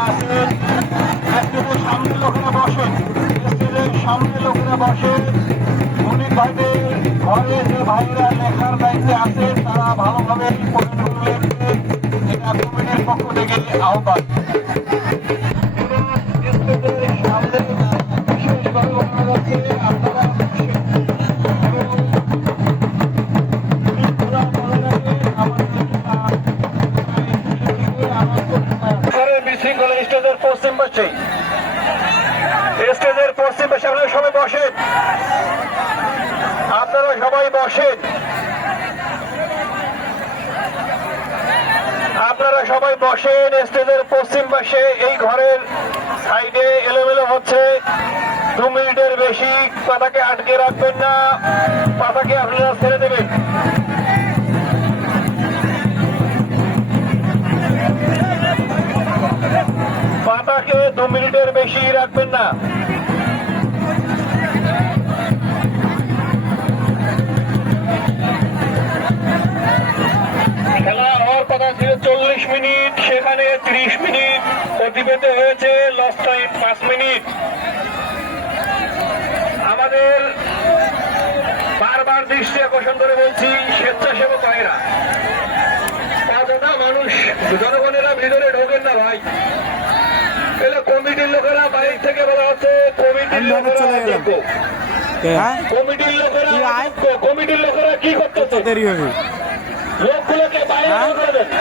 আসেন একটু সামনে লোকেরা বসেন সামনে লোকেরা বসে মনির ভাইদের ঘরে যে ভাইরা লেখার দায়িত্বে আছে তারা ভালোভাবে পক্ষ থেকে আহ্বান পশ্চিম স্টেজের পশ্চিম পাশে আপনারা সবাই বসেন। আপনারা সবাই বসেন। আপনারা সবাই বসেন, স্টেজের পশ্চিম পাশে, এই ঘরের সাইডে এলোমেলো হচ্ছে। দু মিনিটের বেশি, পাতাকে আটকে রাখবেন না। পাতাকে আপনারা ছেড়ে মিনিটের বেশি রাখবেন না। খেলা হওয়ার কথা চল্লিশ মিনিট, সেখানে ত্রিশ মিনিট হয়েছে পাঁচ মিনিট। আমাদের বারবার দৃষ্টি আকর্ষণ করে বলছি, স্বেচ্ছাসেবক মানুষ, জনগণেরা ভিতরে ঢোকেন না ভাই। কমিটির লোকেরা বাইরে থেকে বলা হচ্ছে কমিটির লোকেরা চলে হ্যাঁ? কমিটির লোকেরা। কমিটির লোকেরা কি করতেছে? দেরি হবে লোকগুলোকে বাইরে হ্যাঁ? করে দেন।